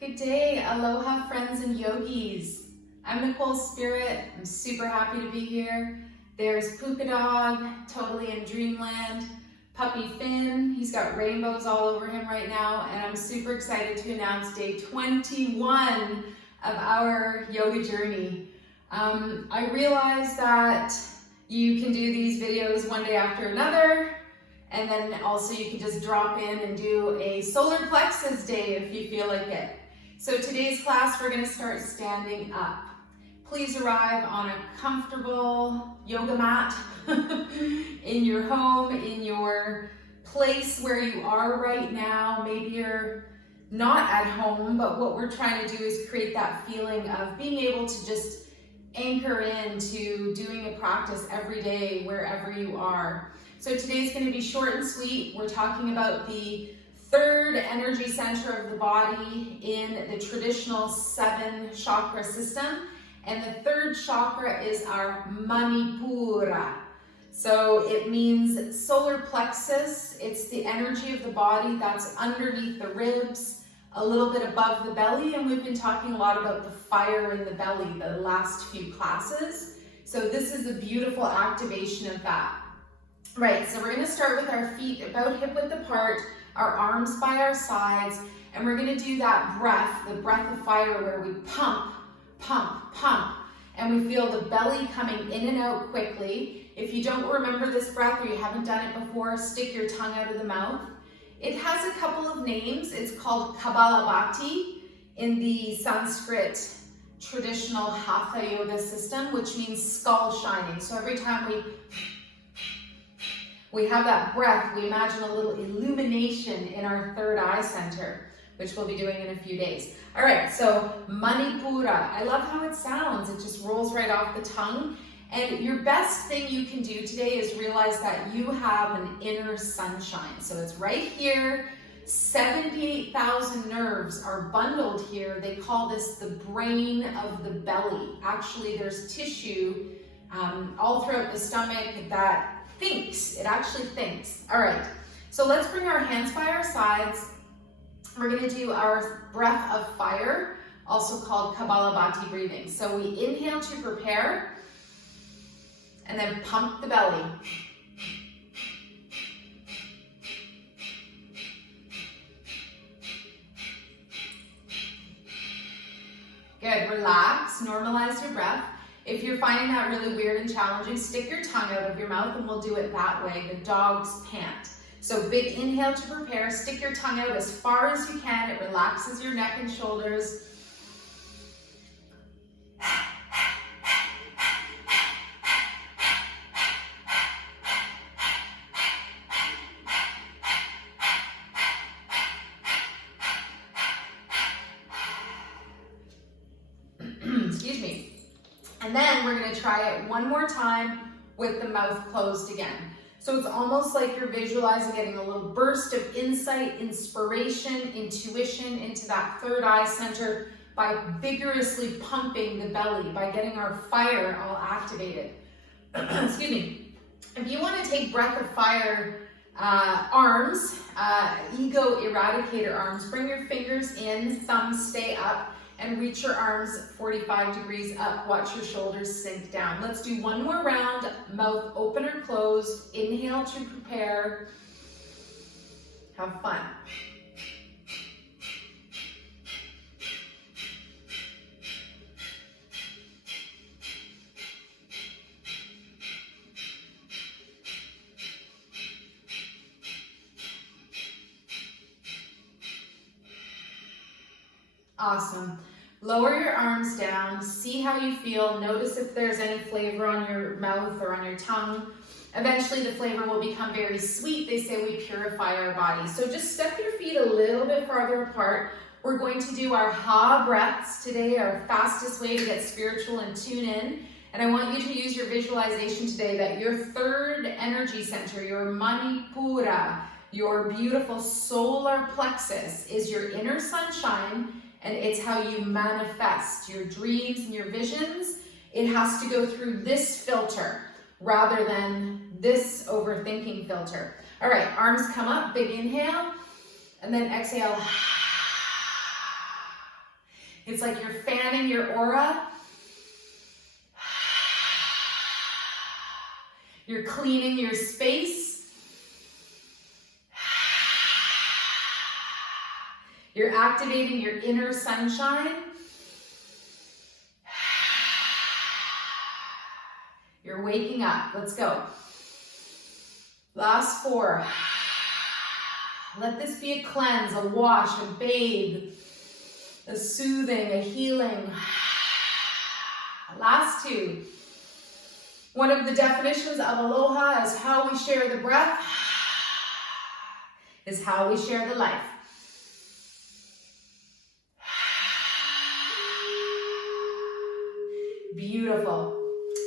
Good day, aloha friends and yogis. I'm Nicole Spirit. I'm super happy to be here. There's Puka Dog, totally in dreamland. Puppy Finn, he's got rainbows all over him right now, and I'm super excited to announce day 21 of our yoga journey. I realize that you can do these videos one day after another, and then also you can just drop in and do a solar plexus day if you feel like it. So today's class, we're going to start standing up. Please arrive on a comfortable yoga mat in your home, in your place where you are right now. Maybe you're not at home, but what we're trying to do is create that feeling of being able to just anchor into doing a practice every day wherever you are. So today's going to be short and sweet. We're talking about the third energy center of the body in the traditional 7 chakra system. And the third chakra is our Manipura. So it means solar plexus. It's the energy of the body that's underneath the ribs, a little bit above the belly. And we've been talking a lot about the fire in the belly the last few classes. So this is a beautiful activation of that. Right, so we're going to start with our feet about hip width apart, our arms by our sides, and we're going to do that breath, the breath of fire, where we pump, pump, pump, and we feel the belly coming in and out quickly. If you don't remember this breath or you haven't done it before, stick your tongue out of the mouth. It has a couple of names. It's called Kapalabhati in the Sanskrit traditional Hatha yoga system, which means skull shining. So every time we have that breath, we imagine a little illumination in our third eye center, which we'll be doing in a few days. All right, so Manipura. I love how it sounds. It just rolls right off the tongue. And your best thing you can do today is realize that you have an inner sunshine. So it's right here. 78,000 nerves are bundled here. They call this the brain of the belly. Actually, there's tissue all throughout the stomach that thinks. It actually thinks. All right, so let's bring our hands by our sides. We're going to do our breath of fire, also called Kapalabhati breathing. So we inhale to prepare, and then pump the belly. Good, relax, normalize your breath. If you're finding that really weird and challenging, stick your tongue out of your mouth and we'll do it that way, the dog's pant. So big inhale to prepare, stick your tongue out as far as you can. It relaxes your neck and shoulders. Excuse me. And then we're going to try it one more time with the mouth closed again. So it's almost like you're visualizing getting a little burst of insight, inspiration, intuition into that third eye center by vigorously pumping the belly, by getting our fire all activated. Excuse me. If you want to take breath of fire arms, ego eradicator arms, bring your fingers in, thumbs stay up, and reach your arms 45 degrees up. Watch your shoulders sink down. Let's do one more round, mouth open or closed. Inhale to prepare. Have fun. Awesome. Lower your arms down, see how you feel, notice if there's any flavor on your mouth or on your tongue. Eventually the flavor will become very sweet. They say we purify our body. So just step your feet a little bit farther apart. We're going to do our ha breaths today, our fastest way to get spiritual and tune in. And I want you to use your visualization today that your third energy center, your Manipura, your beautiful solar plexus, is your inner sunshine. And it's how you manifest your dreams and your visions. It has to go through this filter rather than this overthinking filter. All right, arms come up, big inhale, and then exhale. It's like you're fanning your aura. You're cleaning your space. You're activating your inner sunshine. You're waking up. Let's go. Last 4. Let this be a cleanse, a wash, a bathe, a soothing, a healing. Last 2. One of the definitions of aloha is how we share the breath, is how we share the life. Beautiful.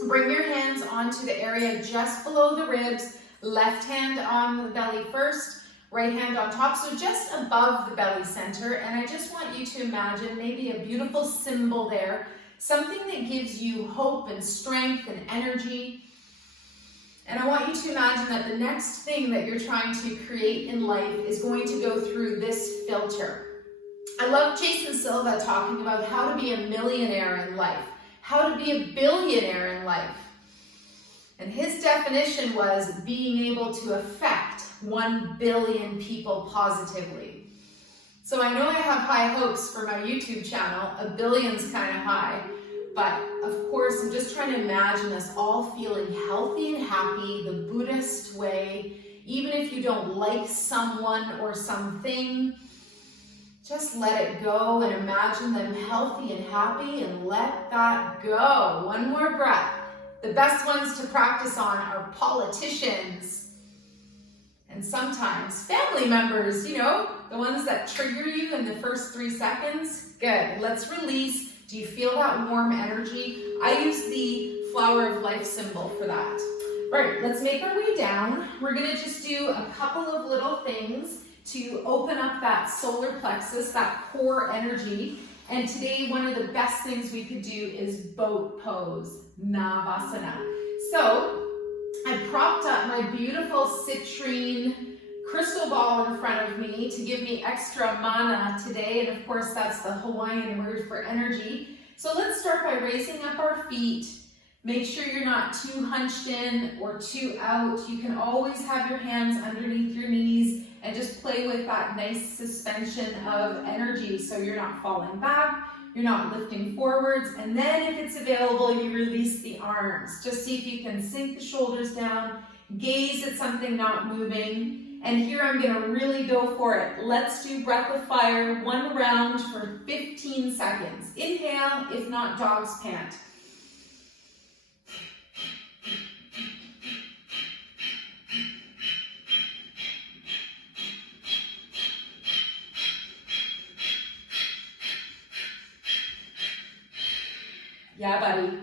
Bring your hands onto the area just below the ribs. Left hand on the belly first, right hand on top, so just above the belly center. And I just want you to imagine maybe a beautiful symbol there, something that gives you hope and strength and energy. And I want you to imagine that the next thing that you're trying to create in life is going to go through this filter. I love Jason Silva talking about how to be a millionaire in life, how to be a billionaire in life. And his definition was being able to affect 1 billion people positively. So I know I have high hopes for my YouTube channel. 1 billion's kind of high. But of course, I'm just trying to imagine us all feeling healthy and happy the Buddhist way. Even if you don't like someone or something, just let it go and imagine them healthy and happy and let that go. 1 more breath. The best ones to practice on are politicians and sometimes family members, you know, the ones that trigger you in the first 3 seconds. Good. Let's release. Do you feel that warm energy? I use the flower of life symbol for that. Right, let's make our way down. We're going to just do a couple of little things to open up that solar plexus, that core energy. And today, one of the best things we could do is boat pose, Navasana. So, I propped up my beautiful citrine crystal ball in front of me to give me extra mana today. And of course, that's the Hawaiian word for energy. So let's start by raising up our feet. Make sure you're not too hunched in or too out. You can always have your hands underneath your knees and just play with that nice suspension of energy so you're not falling back, you're not lifting forwards, and then if it's available, you release the arms. Just see if you can sink the shoulders down, gaze at something not moving, and here I'm gonna really go for it. Let's do breath of fire, 1 round for 15 seconds. Inhale, if not, dog's pant. Yeah, buddy.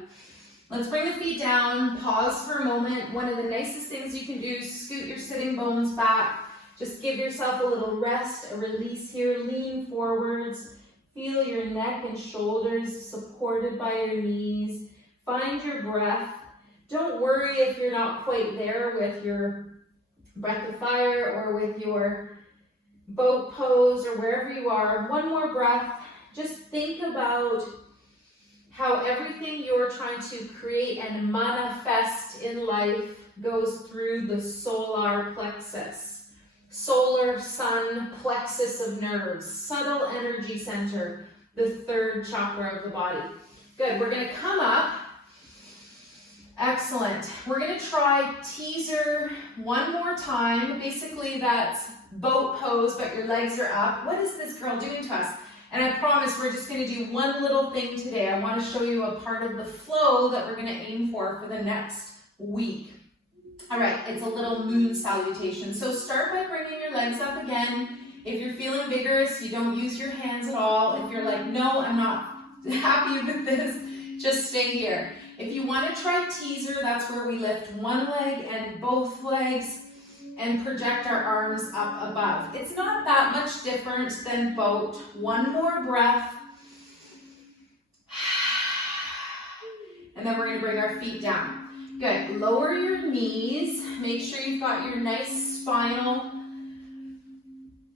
Let's bring the feet down, pause for a moment. One of the nicest things you can do is scoot your sitting bones back. Just give yourself a little rest, a release here. Lean forwards. Feel your neck and shoulders supported by your knees. Find your breath. Don't worry if you're not quite there with your breath of fire or with your boat pose or wherever you are. 1 more breath. Just think about how everything you're trying to create and manifest in life goes through the solar plexus. Solar, sun, plexus of nerves, subtle energy center, the 3rd chakra of the body. Good, we're gonna come up. Excellent. We're gonna try teaser 1 more time. Basically that's boat pose, but your legs are up. What is this girl doing to us? And I promise we're just going to do 1 little thing today. I want to show you a part of the flow that we're going to aim for the next week. All right, it's a little moon salutation. So start by bringing your legs up again. If you're feeling vigorous, you don't use your hands at all. If you're like, no, I'm not happy with this, just stay here. If you want to try teaser, that's where we lift 1 leg and both legs and project our arms up above. It's not that much different than boat. 1 more breath. And then we're gonna bring our feet down. Good, lower your knees. Make sure you've got your nice spinal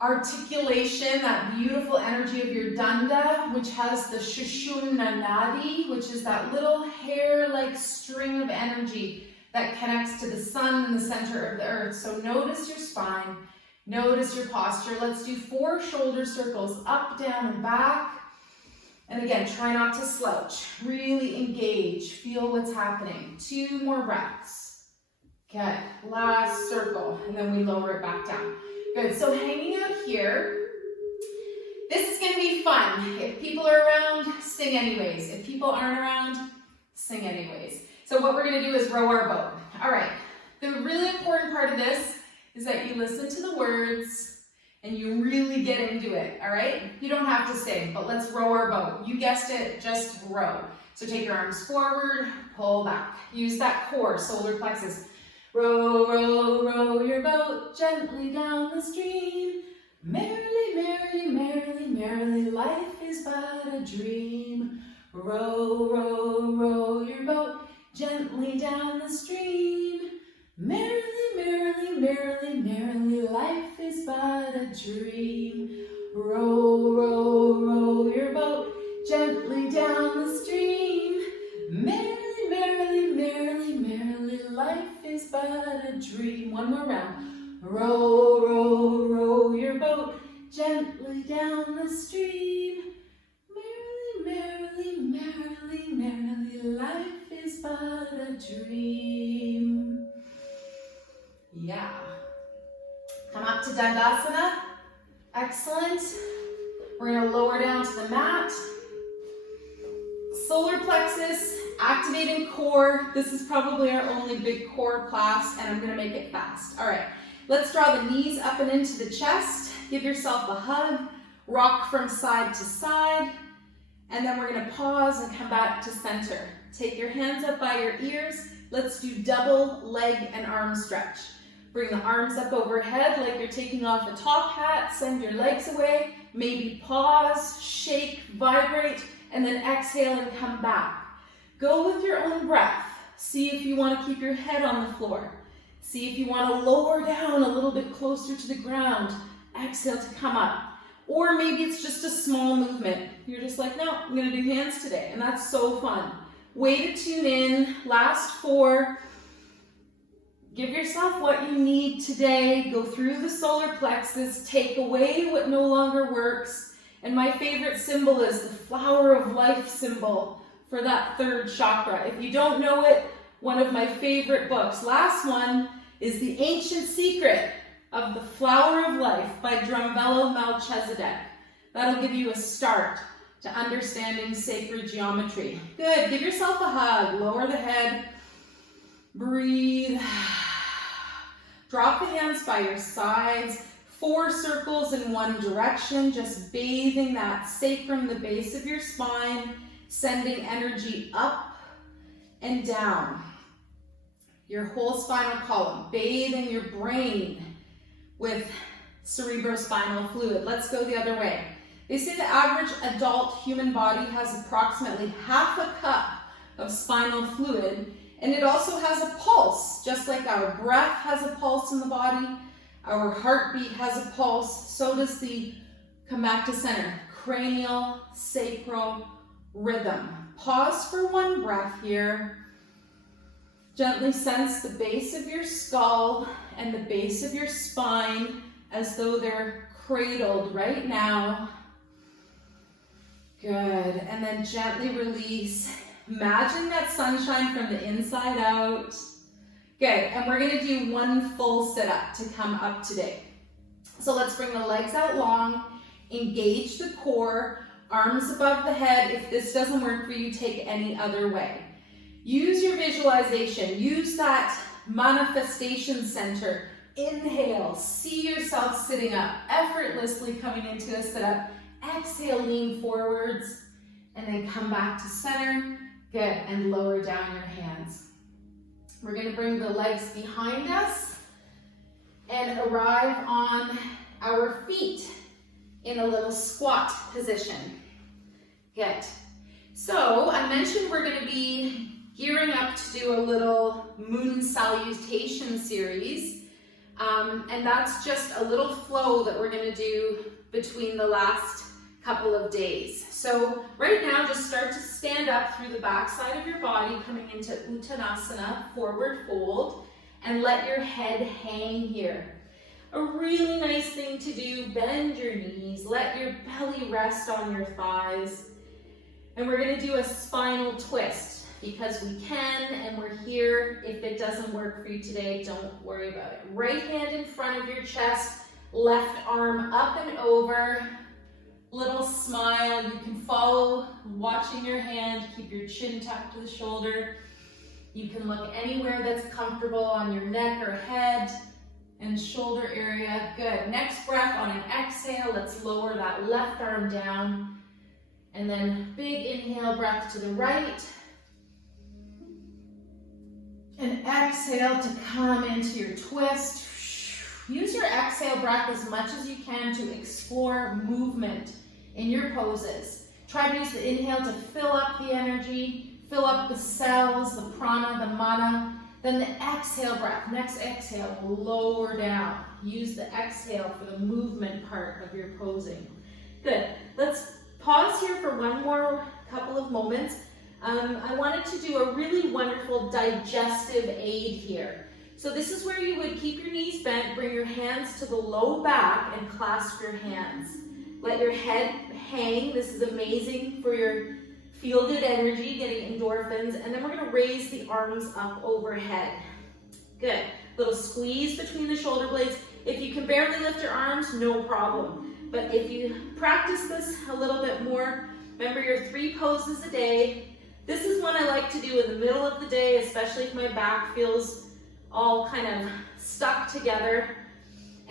articulation, that beautiful energy of your danda, which has the Sushumna Nadi, which is that little hair-like string of energy that connects to the sun in the center of the earth. So notice your spine, notice your posture. Let's do 4 shoulder circles, up, down, and back. And again, try not to slouch. Really engage, feel what's happening. 2 more breaths. Good, last circle, and then we lower it back down. Good, so hanging out here, this is gonna be fun. If people are around, sing anyways. If people aren't around, sing anyways. So what we're gonna do is row our boat. All right, the really important part of this is that you listen to the words and you really get into it, all right? You don't have to sing, but let's row our boat. You guessed it, just row. So take your arms forward, pull back. Use that core, solar plexus. Row, row, row your boat gently down the stream. Merrily, merrily, merrily, merrily, life is but a dream. Row, row, row your boat gently down the stream. Merrily, merrily, merrily, merrily, life is but a dream. Row, row, row your boat gently down the stream. Merrily, merrily, merrily, merrily, life is but a dream. One more round. Row, row, row your boat gently down the stream. Merrily, merrily, merrily, merrily, life is but a dream. Yeah. Come up to Dandasana. Excellent. We're going to lower down to the mat. Solar plexus, activating core. This is probably our only big core class, and I'm going to make it fast. All right. Let's draw the knees up and into the chest. Give yourself a hug. Rock from side to side. And then we're going to pause and come back to center. Take your hands up by your ears. Let's do double leg and arm stretch. Bring the arms up overhead like you're taking off a top hat. Send your legs away. Maybe pause, shake, vibrate, and then exhale and come back. Go with your own breath. See if you want to keep your head on the floor. See if you want to lower down a little bit closer to the ground. Exhale to come up. Or maybe it's just a small movement. You're just like, no, I'm going to do hands today. And that's so fun. Way to tune in. Last 4. Give yourself what you need today. Go through the solar plexus. Take away what no longer works. And my favorite symbol is the flower of life symbol for that 3rd chakra. If you don't know it, one of my favorite books. Last one is The Ancient Secret of the Flower of Life by Drumvello Melchizedek. That'll give you a start to understanding sacred geometry. Good, give yourself a hug. Lower the head. Breathe. Drop the hands by your sides. 4 circles in one direction, just bathing that sacrum, the base of your spine, sending energy up and down. Your whole spinal column, bathing your brain with cerebrospinal fluid. Let's go the other way. They say the average adult human body has approximately half a cup of spinal fluid, and it also has a pulse, just like our breath has a pulse in the body, our heartbeat has a pulse, so does the, come back to center, cranial, sacral rhythm. Pause for 1 breath here. Gently sense the base of your skull and the base of your spine as though they're cradled right now. Good, and then gently release. Imagine that sunshine from the inside out. Good, and we're gonna do 1 full sit-up to come up today. So let's bring the legs out long, engage the core, arms above the head. If this doesn't work for you, take any other way. Use your visualization, use that manifestation center. Inhale, see yourself sitting up, effortlessly coming into a sit-up. Exhale, lean forwards, and then come back to center. Good, and lower down your hands. We're gonna bring the legs behind us and arrive on our feet in a little squat position. Good. So I mentioned we're gonna be gearing up to do a little moon salutation series. And that's just a little flow that we're gonna do between the last couple of days. So right now, just start to stand up through the back side of your body, coming into Uttanasana, forward fold, and let your head hang here. A really nice thing to do, bend your knees, let your belly rest on your thighs. And we're gonna do a spinal twist because we can, and we're here. If it doesn't work for you today, don't worry about it. Right hand in front of your chest, left arm up and over. Little smile, you can follow watching your hand, keep your chin tucked to the shoulder. You can look anywhere that's comfortable on your neck or head and shoulder area. Good, next breath on an exhale, let's lower that left arm down. And then big inhale, breath to the right. And exhale to come into your twist. Use your exhale breath as much as you can to explore movement in your poses. Try to use the inhale to fill up the energy, fill up the cells, the prana, the mana. Then the exhale breath, next exhale, lower down. Use the exhale for the movement part of your posing. Good, let's pause here for one more couple of moments. I wanted to do a really wonderful digestive aid here. So this is where you would keep your knees bent, bring your hands to the low back and clasp your hands. Let your head hang. This is amazing for your feel-good energy, getting endorphins. And then we're gonna raise the arms up overhead. Good, little squeeze between the shoulder blades. If you can barely lift your arms, no problem. But if you practice this a little bit more, remember your 3 poses a day. This is one I like to do in the middle of the day, especially if my back feels all kind of stuck together.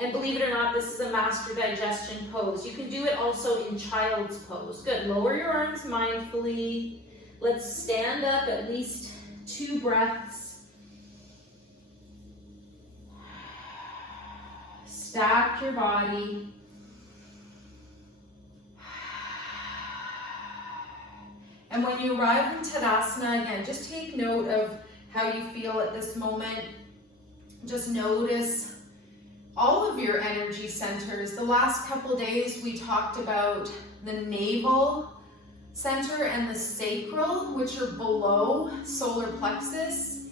And believe it or not, this is a master digestion pose. You can do it also in child's pose. Good, lower your arms mindfully. Let's stand up at least 2 breaths. Stack your body. And when you arrive in Tadasana, again, just take note of how you feel at this moment. Just notice all of your energy centers. The last couple days we talked about the navel center and the sacral, which are below solar plexus.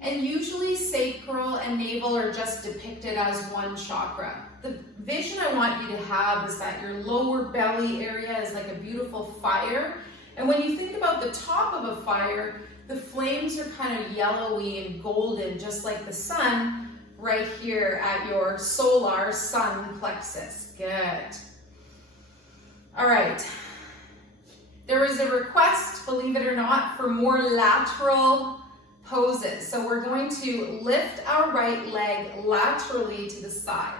And usually sacral and navel are just depicted as one chakra. The vision I want you to have is that your lower belly area is like a beautiful fire. And when you think about the top of a fire, the flames are kind of yellowy and golden, just like the sun right here at your solar sun plexus. Good. All right. There is a request, believe it or not, for more lateral poses. So we're going to lift our right leg laterally to the side.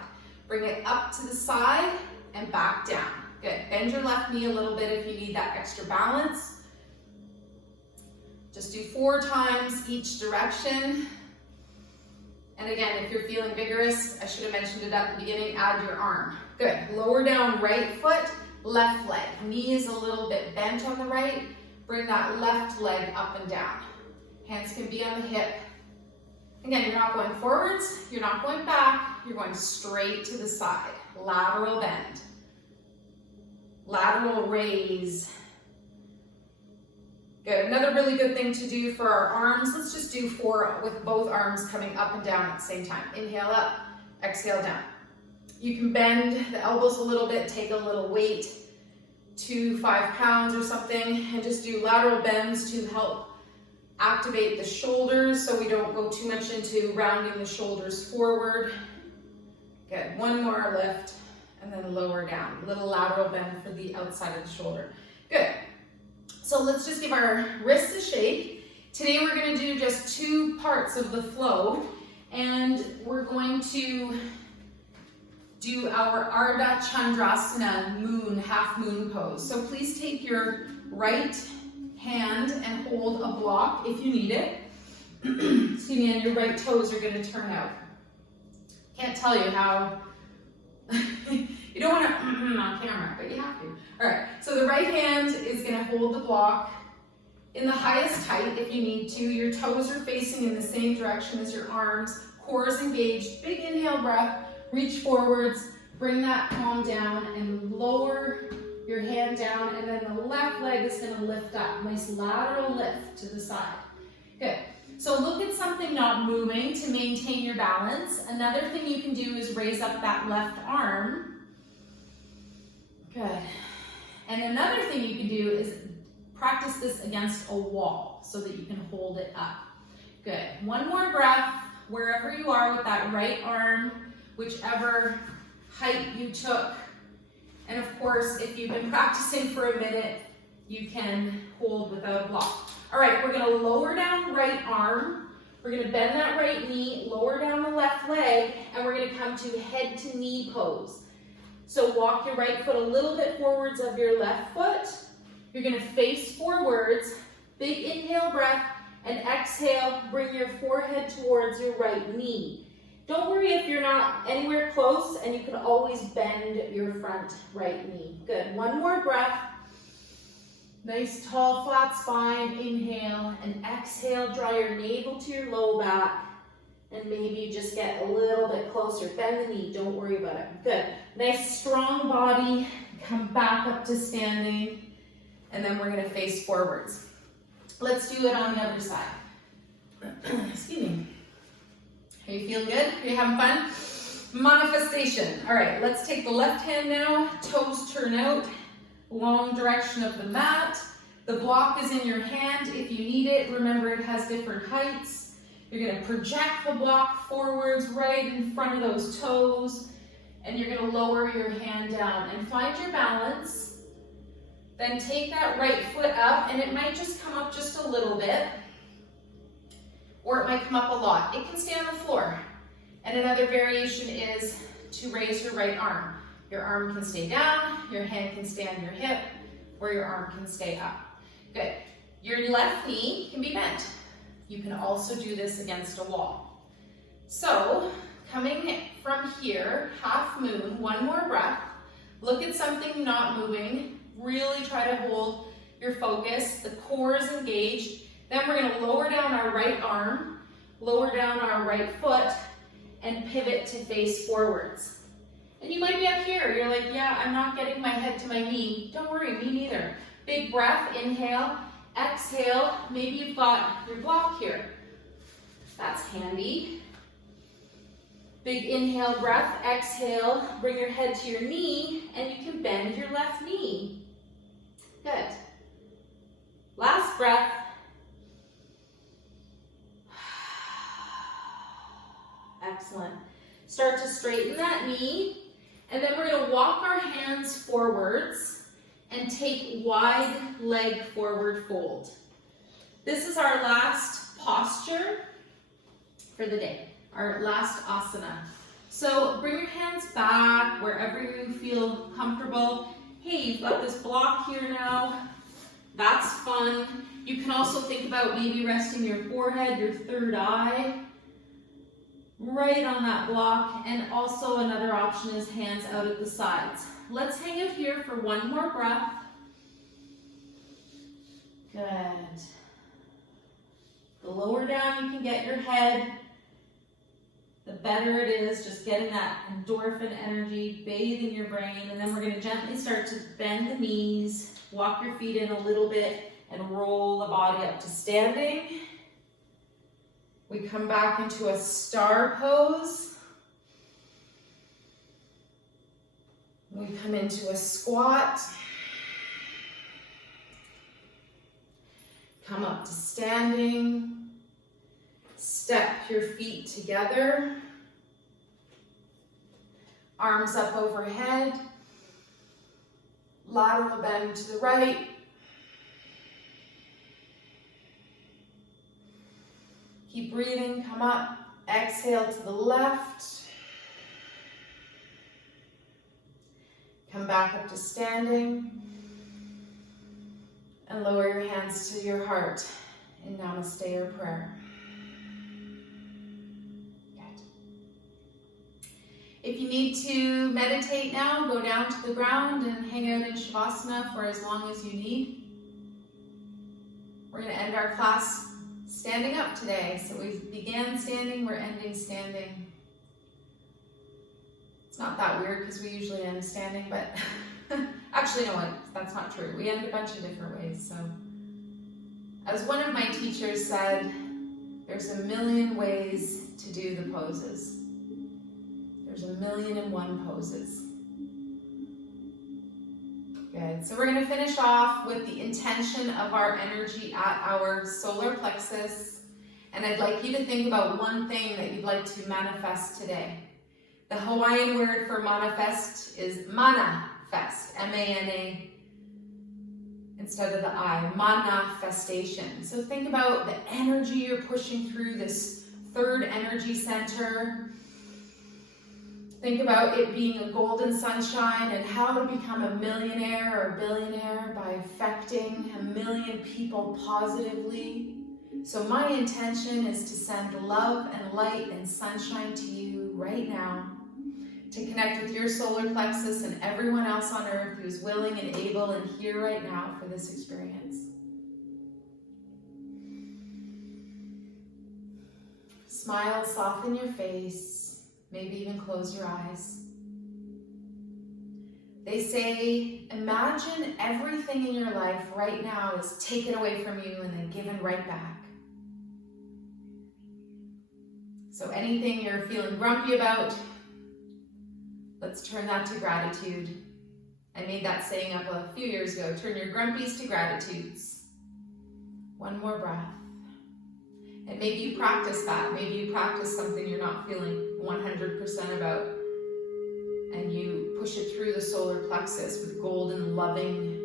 Bring it up to the side and back down. Good. Bend your left knee a little bit if you need that extra balance. Just do 4 times each direction. And again, if you're feeling vigorous, I should have mentioned it at the beginning, add your arm. Good. Lower down right foot, left leg. Knee is a little bit bent on the right. Bring that left leg up and down. Hands can be on the hip. Again, you're not going forwards, you're not going back, you're going straight to the side. Lateral bend. Lateral raise. Good. Another really good thing to do for our arms, let's just do 4 with both arms coming up and down at the same time. Inhale up, exhale down. You can bend the elbows a little bit, take a little weight, 2 5 pounds or something, and just do lateral bends to help activate the shoulders so we don't go too much into rounding the shoulders forward. Good. One more lift. And then lower down, little lateral bend for the outside of the shoulder. Good. So let's just give our wrists a shake. Today we're going to do just 2 parts of the flow, and we're going to do our Ardha Chandrasana moon, half moon pose. So please take your right hand and hold a block if you need it. Excuse me, and your right toes are going to turn out. Can't tell you how you don't want to on camera, but you have to. All right, so the right hand is going to hold the block in the highest height if you need to. Your toes are facing in the same direction as your arms. core is engaged. Big inhale breath, reach forwards, bring that palm down and lower your hand down, and then the left leg is gonna lift up. Nice lateral lift to the side. Good. So look at something not moving to maintain your balance. Another thing you can do is raise up that left arm. Good. And another thing you can do is practice this against a wall so that you can hold it up. Good. One more breath, wherever you are with that right arm, whichever height you took. And of course, if you've been practicing for a minute, you can hold without a block. All right, we're gonna lower down right arm. We're gonna bend that right knee, lower down the left leg, and we're gonna come to head to knee pose. So walk your right foot a little bit forwards of your left foot. You're gonna face forwards, big inhale breath, and exhale, bring your forehead towards your right knee. Don't worry if you're not anywhere close, and you can always bend your front right knee. Good, one more breath. Nice tall flat spine, inhale, and exhale, draw your navel to your low back, and maybe just get a little bit closer. Bend the knee, don't worry about it. Good, nice strong body, come back up to standing, and then we're gonna face forwards. Let's do it on the other side. Excuse me. Are you feeling good? Are you having fun? Manifestation. All right, let's take the left hand now. Toes turn out, long direction of the mat. The block is in your hand if you need it. Remember, it has different heights. You're gonna project the block forwards right in front of those toes, and you're gonna lower your hand down and find your balance. Then take that right foot up, and it might just come up just a little bit, or it might come up a lot. It can stay on the floor. And another variation is to raise your right arm. Your arm can stay down, your hand can stay on your hip, or your arm can stay up. Good. Your left knee can be bent. You can also do this against a wall. So, coming from here, half moon, one more breath. Look at something not moving. Really try to hold your focus. The core is engaged. Then we're gonna lower down our right arm, lower down our right foot, and pivot to face forwards. And you might be up here, you're like, yeah, I'm not getting my head to my knee. Don't worry, me neither. Big breath, inhale, exhale. Maybe you've got your block here. That's handy. Big inhale breath, exhale, bring your head to your knee, and you can bend your left knee. Good. Last breath. Excellent. Start to straighten that knee, and then we're going to walk our hands forwards and take wide leg forward fold. This is our last posture for the day, our last asana. So bring your hands back wherever you feel comfortable. Hey, you've got this block here now. That's fun. You can also think about maybe resting your forehead, your third eye, right on that block. And also another option is hands out at the sides. Let's hang out here for one more breath. Good. The lower down you can get your head, the better it is, just getting that endorphin energy, bathing your brain. And then we're going to gently start to bend the knees, walk your feet in a little bit, and roll the body up to standing. We come back into a star pose. We come into a squat. Come up to standing. Step your feet together. Arms up overhead. Lateral bend to the right. Keep breathing, come up. Exhale to the left. Come back up to standing. And lower your hands to your heart in Namaste or prayer. Good. If you need to meditate now, go down to the ground and hang out in Shavasana for as long as you need. We're going to end our class standing up today. So we began standing, we're ending standing. It's not that weird because we usually end standing, but actually, no, that's not true. We end a bunch of different ways. So as one of my teachers said, there's a million ways to do the poses. There's 1,000,001 poses. Good. So we're going to finish off with the intention of our energy at our solar plexus. And I'd like you to think about one thing that you'd like to manifest today. The Hawaiian word for manifest is manifest, M-A-N-A, instead of the I, manifestation. So think about the energy you're pushing through this third energy center. Think about it being a golden sunshine and how to become a millionaire or a billionaire by affecting 1,000,000 people positively. So my intention is to send love and light and sunshine to you right now, to connect with your solar plexus and everyone else on earth who's willing and able and here right now for this experience. Smile, soften your face, maybe even close your eyes. They say, imagine everything in your life right now is taken away from you and then given right back. So anything you're feeling grumpy about, let's turn that to gratitude. I made that saying up a few years ago. Turn your grumpies to gratitudes. One more breath. And maybe you practice that. Maybe you practice something you're not feeling 100% about. And you push it through the solar plexus with golden, loving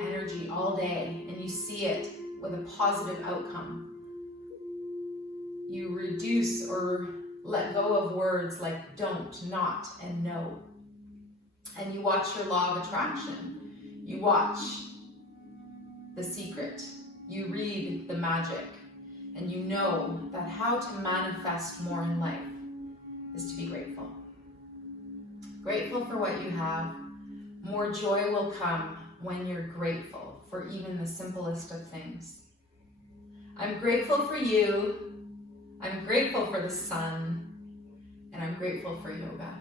energy all day. And you see it with a positive outcome. You reduce or let go of words like don't, not, and no. And you watch your law of attraction. You watch The Secret. You read The Magic. And you know that how to manifest more in life is to be grateful. Grateful for what you have. More joy will come when you're grateful for even the simplest of things. I'm grateful for you. I'm grateful for the sun, and I'm grateful for yoga.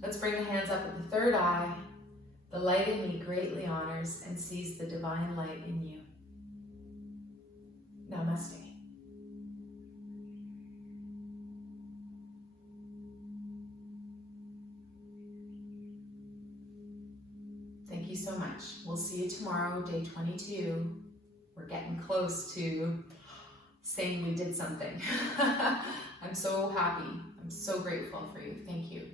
Let's bring the hands up at the third eye. The light in me greatly honors and sees the divine light in you. Namaste. Thank you so much. We'll see you tomorrow, day 22. We're getting close to saying we did something. I'm so happy. I'm so grateful for you. Thank you.